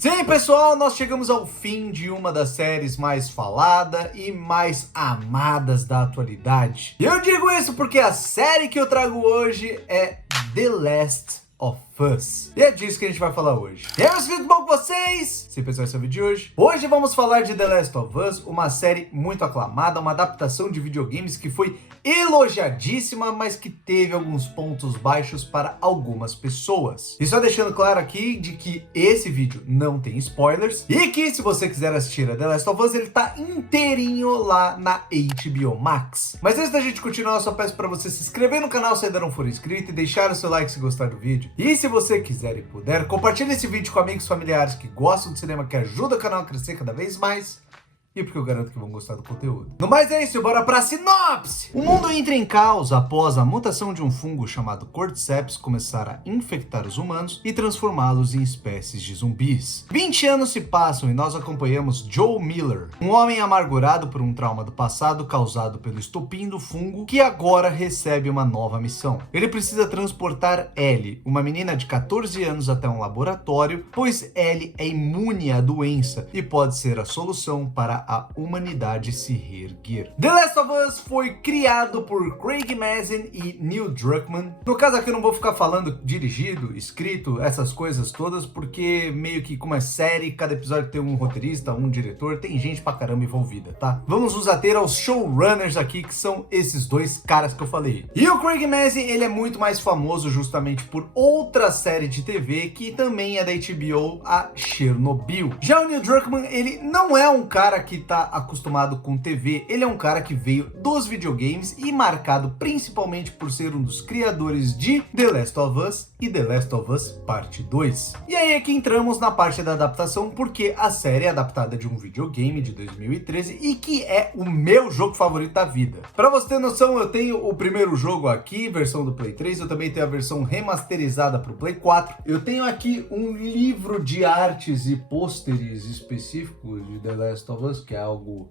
Sim, pessoal, nós chegamos ao fim de uma das séries mais falada e mais amadas da atualidade. E eu digo isso porque a série que eu trago hoje é The Last of Us. E é disso que a gente vai falar hoje. E aí, meus queridos, bom com vocês? Sim, pessoal, esse é o vídeo de hoje. Hoje vamos falar de The Last of Us, uma série muito aclamada, uma adaptação de videogames que foi elogiadíssima, mas que teve alguns pontos baixos para algumas pessoas. E só deixando claro aqui de que esse vídeo não tem spoilers e que se você quiser assistir a The Last of Us, ele tá inteirinho lá na HBO Max. Mas antes da gente continuar, eu só peço para você se inscrever no canal se ainda não for inscrito e deixar o seu like se gostar do vídeo. E se você quiser e puder, compartilhe esse vídeo com amigos e familiares que gostam de cinema, que ajuda o canal a crescer cada vez mais. E porque eu garanto que vão gostar do conteúdo. No mais é isso, bora pra sinopse! O mundo entra em caos após a mutação de um fungo chamado Cordyceps começar a infectar os humanos e transformá-los em espécies de zumbis. 20 anos se passam e nós acompanhamos Joel Miller, um homem amargurado por um trauma do passado causado pelo estopim do fungo, que agora recebe uma nova missão. Ele precisa transportar Ellie, uma menina de 14 anos, até um laboratório, pois Ellie é imune à doença e pode ser a solução para a humanidade se reerguer. The Last of Us foi criado por Craig Mazin e Neil Druckmann. No caso aqui eu não vou ficar falando dirigido, escrito, essas coisas todas, porque meio que como é série, cada episódio tem um roteirista, um diretor, tem gente pra caramba envolvida, tá? Vamos nos ater aos showrunners aqui, que são esses dois caras que eu falei. E o Craig Mazin, ele é muito mais famoso justamente por outra série de TV, que também é da HBO, a Chernobyl. Já o Neil Druckmann, ele não é um cara que tá acostumado com TV, ele é um cara que veio dos videogames e marcado principalmente por ser um dos criadores de The Last of Us e The Last of Us Parte 2. E aí é que entramos na parte da adaptação, porque a série é adaptada de um videogame de 2013 e que é o meu jogo favorito da vida. Pra você ter noção, eu tenho o primeiro jogo aqui, versão do Play 3, eu também tenho a versão remasterizada pro Play 4. Eu tenho aqui um livro de artes e pôsteres específicos de The Last of Us, que é algo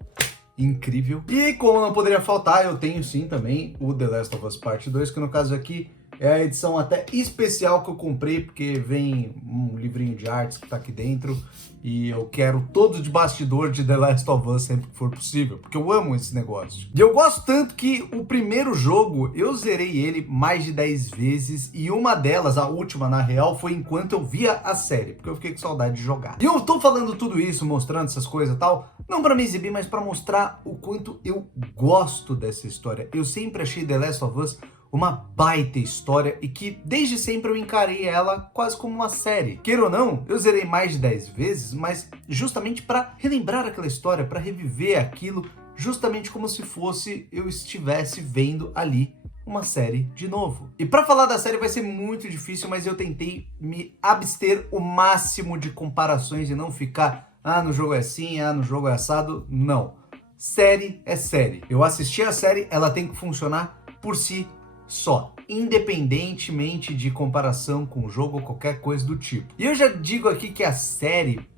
incrível. E como não poderia faltar, eu tenho sim também o The Last of Us Parte 2, que no caso aqui é a edição até especial que eu comprei, porque vem um livrinho de artes que tá aqui dentro e eu quero todo de bastidor de The Last of Us sempre que for possível, porque eu amo esse negócio. E eu gosto tanto que o primeiro jogo, eu zerei ele mais de 10 vezes e uma delas, a última na real, foi enquanto eu via a série, porque eu fiquei com saudade de jogar. E eu tô falando tudo isso, mostrando essas coisas e tal, não pra me exibir, mas pra mostrar o quanto eu gosto dessa história. Eu sempre achei The Last of Us uma baita história e que desde sempre eu encarei ela quase como uma série. Queira ou não, eu zerei mais de 10 vezes, mas justamente para relembrar aquela história, para reviver aquilo, justamente como se fosse eu estivesse vendo ali uma série de novo. E para falar da série vai ser muito difícil, mas eu tentei me abster o máximo de comparações e não ficar, no jogo é assim, no jogo é assado. Não. Série é série. Eu assisti a série, ela tem que funcionar por si só, independentemente de comparação com o jogo ou qualquer coisa do tipo. E eu já digo aqui que a série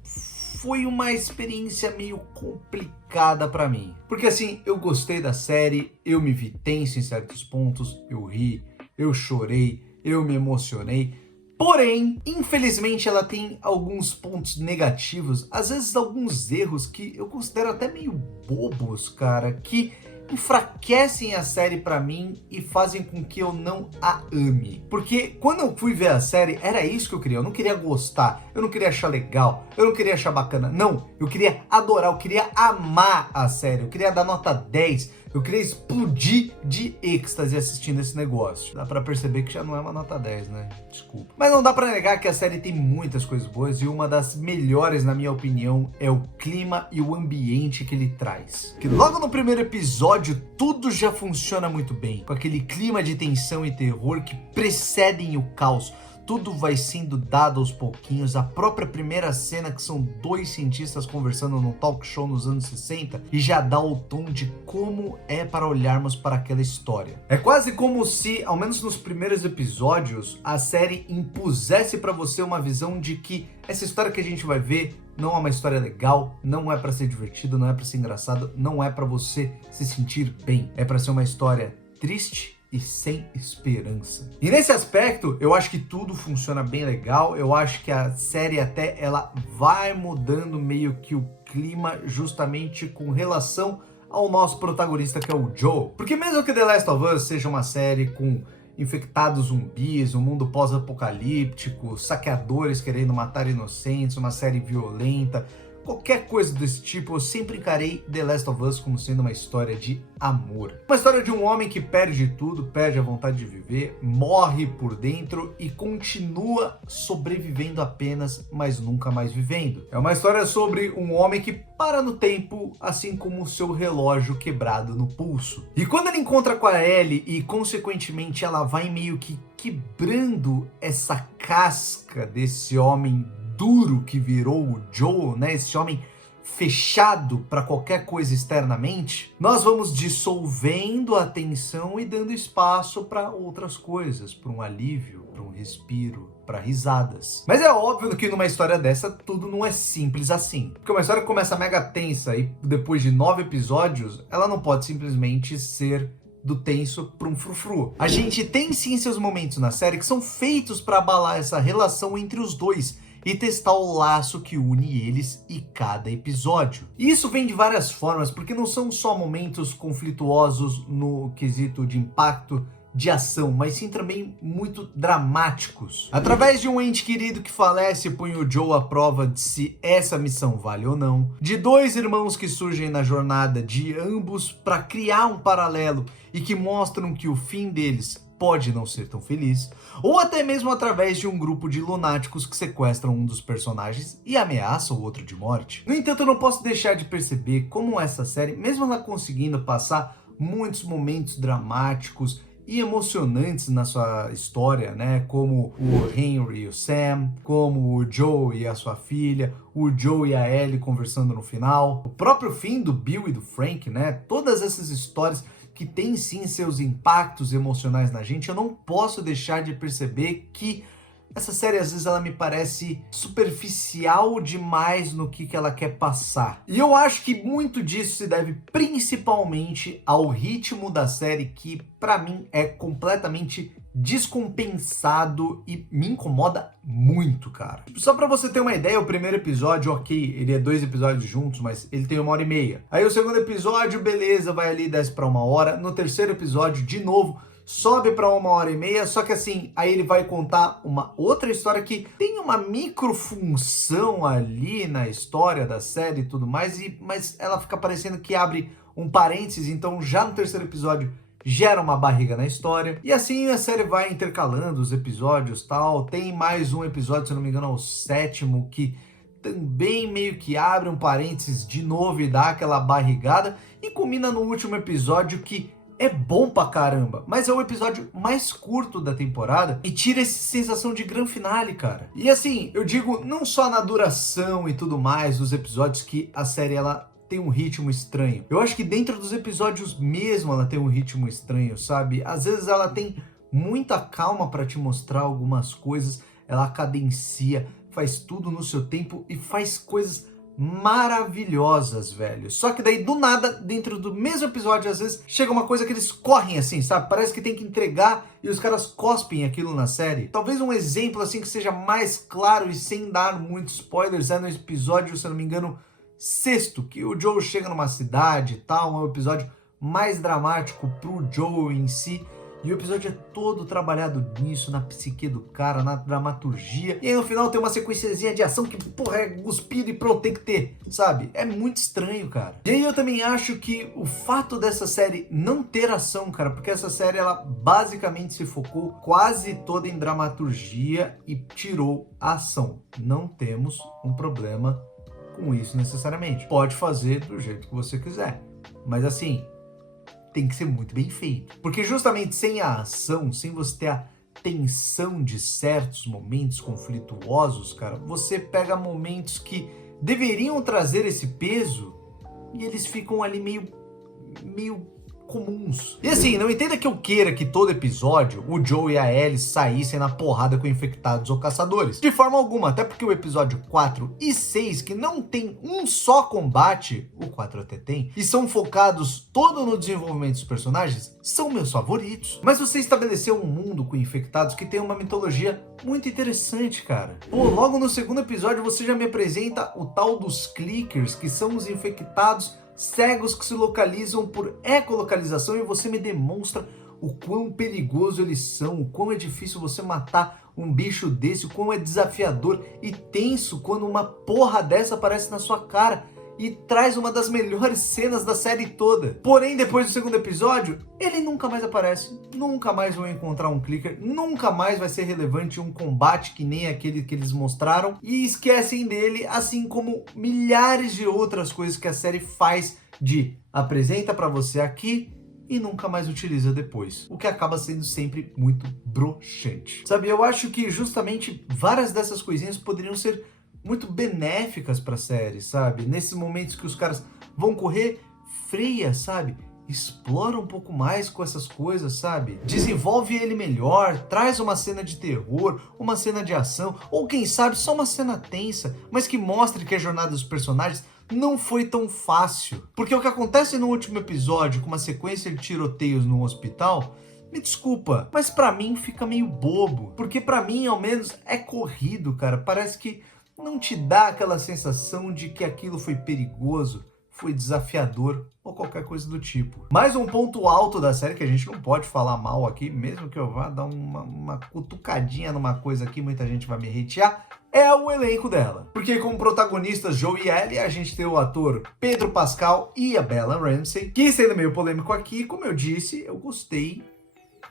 foi uma experiência meio complicada pra mim. Porque assim, eu gostei da série, eu me vi tenso em certos pontos, eu ri, eu chorei, eu me emocionei. Porém, infelizmente ela tem alguns pontos negativos, às vezes alguns erros que eu considero até meio bobos, cara, que enfraquecem a série pra mim e fazem com que eu não a ame. Porque quando eu fui ver a série, era isso que eu queria. Eu não queria gostar, eu não queria achar legal, eu não queria achar bacana. Não, eu queria adorar, eu queria amar a série, eu queria dar nota 10. Eu queria explodir de êxtase assistindo esse negócio. Dá pra perceber que já não é uma nota 10, né? Desculpa. Mas não dá pra negar que a série tem muitas coisas boas e uma das melhores, na minha opinião, é o clima e o ambiente que ele traz. Que logo no primeiro episódio, tudo já funciona muito bem. Com aquele clima de tensão e terror que precedem o caos. Tudo vai sendo dado aos pouquinhos. A própria primeira cena, que são dois cientistas conversando num talk show nos anos 60, e já dá o tom de como é para olharmos para aquela história. É quase como se, ao menos nos primeiros episódios, a série impusesse para você uma visão de que essa história que a gente vai ver não é uma história legal, não é para ser divertido, não é para ser engraçado, não é para você se sentir bem. É para ser uma história triste e sem esperança. E nesse aspecto, eu acho que tudo funciona bem legal, eu acho que a série até ela vai mudando meio que o clima justamente com relação ao nosso protagonista que é o Joe. Porque mesmo que The Last of Us seja uma série com infectados zumbis, um mundo pós-apocalíptico, saqueadores querendo matar inocentes, uma série violenta, qualquer coisa desse tipo, eu sempre encarei The Last of Us como sendo uma história de amor. Uma história de um homem que perde tudo, perde a vontade de viver, morre por dentro e continua sobrevivendo apenas, mas nunca mais vivendo. É uma história sobre um homem que para no tempo, assim como o seu relógio quebrado no pulso. E quando ele encontra com a Ellie e, consequentemente, ela vai meio que quebrando essa casca desse homem duro que virou o Joe, né? Esse homem fechado para qualquer coisa externamente, nós vamos dissolvendo a tensão e dando espaço para outras coisas, para um alívio, para um respiro, para risadas. Mas é óbvio que numa história dessa tudo não é simples assim, porque uma história que começa mega tensa e depois de 9 episódios, ela não pode simplesmente ser do tenso para um frufru. A gente tem sim seus momentos na série que são feitos para abalar essa relação entre os dois e testar o laço que une eles e cada episódio. E isso vem de várias formas, porque não são só momentos conflituosos no quesito de impacto de ação, mas sim também muito dramáticos. Através de um ente querido que falece e põe o Joe à prova de se essa missão vale ou não, de dois irmãos que surgem na jornada de ambos para criar um paralelo e que mostram que o fim deles pode não ser tão feliz, ou até mesmo através de um grupo de lunáticos que sequestram um dos personagens e ameaçam o outro de morte. No entanto, eu não posso deixar de perceber como essa série, mesmo ela conseguindo passar muitos momentos dramáticos e emocionantes na sua história, né? Como o Henry e o Sam, como o Joe e a sua filha, o Joe e a Ellie conversando no final, o próprio fim do Bill e do Frank, né? Todas essas histórias que tem sim seus impactos emocionais na gente, eu não posso deixar de perceber que essa série às vezes ela me parece superficial demais no que ela quer passar. E eu acho que muito disso se deve principalmente ao ritmo da série, que pra mim é completamente descompensado e me incomoda muito, cara. Só pra você ter uma ideia, o primeiro episódio, ok, ele é 2 episódios juntos, mas ele tem 1h30. Aí o segundo episódio, beleza, vai ali, desce pra 1 hora. No terceiro episódio, de novo, sobe pra 1h30, só que assim, aí ele vai contar uma outra história que tem uma microfunção ali na história da série e tudo mais, mas ela fica parecendo que abre um parênteses, então já no terceiro episódio gera uma barriga na história, e assim a série vai intercalando os episódios tal. Tem mais um episódio, se eu não me engano, é o 7º, que também meio que abre um parênteses de novo e dá aquela barrigada, e culmina no último episódio que é bom pra caramba, mas é o episódio mais curto da temporada e tira essa sensação de grande finale, cara. E assim, eu digo não só na duração e tudo mais dos episódios que a série ela tem um ritmo estranho. Eu acho que dentro dos episódios mesmo ela tem um ritmo estranho, sabe? Às vezes ela tem muita calma pra te mostrar algumas coisas, ela cadencia, faz tudo no seu tempo e faz coisas maravilhosas, velho. Só que daí, do nada, dentro do mesmo episódio, às vezes, chega uma coisa que eles correm assim, sabe? Parece que tem que entregar e os caras cospem aquilo na série. Talvez um exemplo, assim, que seja mais claro e sem dar muitos spoilers é no episódio, se eu não me engano, 6º, que o Joe chega numa cidade e tal, é um episódio mais dramático pro Joe em si. E o episódio é todo trabalhado nisso, na psique do cara, na dramaturgia. E aí no final tem uma sequenciazinha de ação que, porra, é cuspido e pronto, tem que ter, sabe? É muito estranho, cara. E aí eu também acho que o fato dessa série não ter ação, cara, porque essa série, ela basicamente se focou quase toda em dramaturgia e tirou a ação. Não temos um problema com isso necessariamente. Pode fazer do jeito que você quiser. Mas assim, tem que ser muito bem feito. Porque justamente sem a ação, sem você ter a tensão de certos momentos conflituosos, cara, você pega momentos que deveriam trazer esse peso e eles ficam ali meio comuns. E assim, não entenda que eu queira que todo episódio o Joe e a Ellie saíssem na porrada com infectados ou caçadores. De forma alguma, até porque o episódio 4 e 6, que não tem um só combate, o 4 até tem, e são focados todo no desenvolvimento dos personagens, são meus favoritos. Mas você estabeleceu um mundo com infectados que tem uma mitologia muito interessante, cara. Pô, logo no segundo episódio você já me apresenta o tal dos clickers, que são os infectados cegos que se localizam por ecolocalização, e você me demonstra o quão perigoso eles são, o quão é difícil você matar um bicho desse, o quão é desafiador e tenso quando uma porra dessa aparece na sua cara e traz uma das melhores cenas da série toda. Porém, depois do segundo episódio, ele nunca mais aparece, nunca mais vão encontrar um clicker, nunca mais vai ser relevante um combate que nem aquele que eles mostraram, e esquecem dele, assim como milhares de outras coisas que a série faz, de apresenta pra você aqui e nunca mais utiliza depois, o que acaba sendo sempre muito broxante. Sabe, eu acho que justamente várias dessas coisinhas poderiam ser muito benéficas pra série, sabe? Nesses momentos que os caras vão correr, freia, sabe? Explora um pouco mais com essas coisas, sabe? Desenvolve ele melhor, traz uma cena de terror, uma cena de ação, ou quem sabe só uma cena tensa, mas que mostre que a jornada dos personagens não foi tão fácil. Porque o que acontece no último episódio, com uma sequência de tiroteios no hospital, me desculpa, mas pra mim fica meio bobo. Porque pra mim, ao menos, é corrido, cara. Parece que não te dá aquela sensação de que aquilo foi perigoso, foi desafiador ou qualquer coisa do tipo. Mais um ponto alto da série que a gente não pode falar mal aqui, mesmo que eu vá dar uma cutucadinha numa coisa aqui, muita gente vai me hatear, é o elenco dela. Porque como protagonistas Joe e Ellie, a gente tem o ator Pedro Pascal e a Bella Ramsey, que, sendo meio polêmico aqui, como eu disse, eu gostei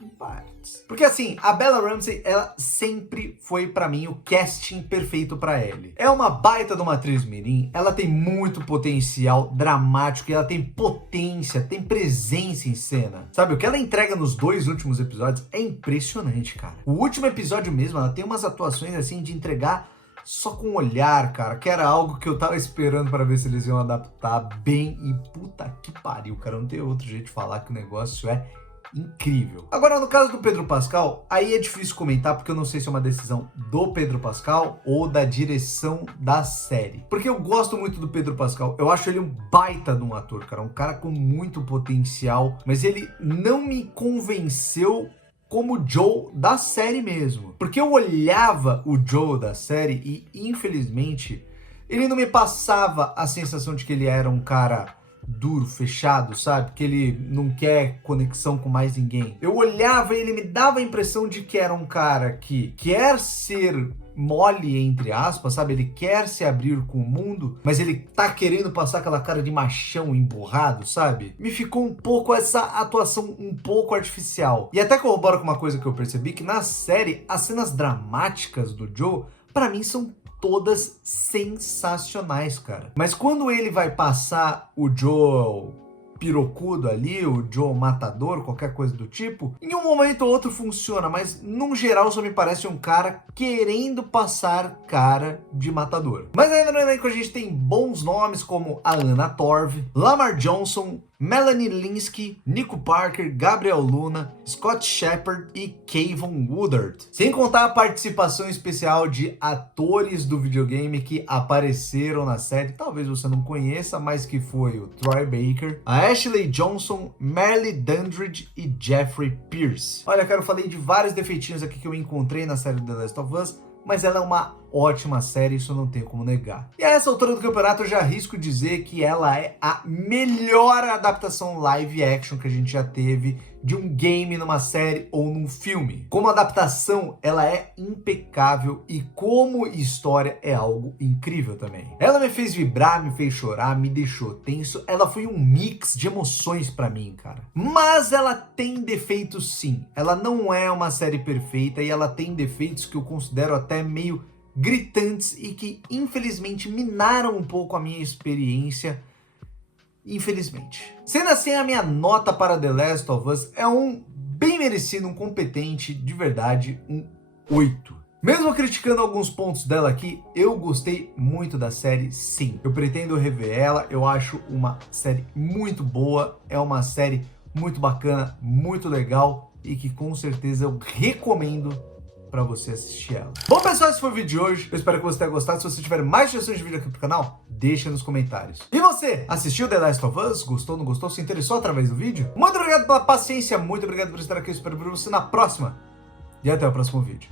em partes. Porque assim, a Bella Ramsey, ela sempre foi pra mim o casting perfeito pra Ellie. É uma baita de uma atriz mirim, ela tem muito potencial dramático, e ela tem potência, tem presença em cena. Sabe, o que ela entrega nos 2 últimos episódios é impressionante, cara. O último episódio mesmo, ela tem umas atuações assim de entregar só com o olhar, cara, que era algo que eu tava esperando pra ver se eles iam adaptar bem, e puta que pariu, cara, não tem outro jeito de falar que o negócio é incrível. Agora, no caso do Pedro Pascal, aí é difícil comentar, porque eu não sei se é uma decisão do Pedro Pascal ou da direção da série. Porque eu gosto muito do Pedro Pascal, eu acho ele um baita de um ator, cara, um cara com muito potencial, mas ele não me convenceu como Joe da série mesmo. Porque eu olhava o Joe da série e, infelizmente, ele não me passava a sensação de que ele era um cara duro, fechado, sabe? Que ele não quer conexão com mais ninguém. Eu olhava e ele me dava a impressão de que era um cara que quer ser mole, entre aspas, sabe? Ele quer se abrir com o mundo, mas ele tá querendo passar aquela cara de machão emburrado, sabe? Me ficou um pouco essa atuação um pouco artificial. E até corrobora com uma coisa que eu percebi, que na série, as cenas dramáticas do Joe, pra mim, são todas sensacionais, cara. Mas quando ele vai passar o Joe pirocudo ali, o Joe matador, qualquer coisa do tipo, em um momento ou outro funciona, mas num geral só me parece um cara querendo passar cara de matador. Mas ainda no elenco a gente tem bons nomes como a Anna Torv, Lamar Johnson, Melanie Lynskey, Nico Parker, Gabriel Luna, Scott Shepard e Kayvon Woodard. Sem contar a participação especial de atores do videogame que apareceram na série, talvez você não conheça, mas que foi o Troy Baker, a Ashley Johnson, Merle Dandridge e Jeffrey Pierce. Olha, cara, eu falei de vários defeitinhos aqui que eu encontrei na série The Last of Us, mas ela é uma ótima série, isso não tem como negar. E a essa altura do campeonato eu já arrisco dizer que ela é a melhor adaptação live action que a gente já teve de um game numa série ou num filme. Como adaptação, ela é impecável, e como história é algo incrível também. Ela me fez vibrar, me fez chorar, me deixou tenso, ela foi um mix de emoções pra mim, cara. Mas ela tem defeitos sim, ela não é uma série perfeita, e ela tem defeitos que eu considero até meio gritantes e que infelizmente minaram um pouco a minha experiência, infelizmente. Sendo assim, a minha nota para The Last of Us é um bem merecido, um competente, de verdade, um 8. Mesmo criticando alguns pontos dela aqui, eu gostei muito da série, sim. Eu pretendo rever ela, eu acho uma série muito boa, é uma série muito bacana, muito legal e que com certeza eu recomendo para você assistir ela. Bom, pessoal, esse foi o vídeo de hoje. Eu espero que você tenha gostado. Se você tiver mais sugestões de vídeo aqui pro canal, deixa nos comentários. E você, assistiu The Last of Us? Gostou, não gostou? Se interessou através do vídeo? Muito obrigado pela paciência, muito obrigado por estar aqui. Eu espero ver você na próxima. E até o próximo vídeo.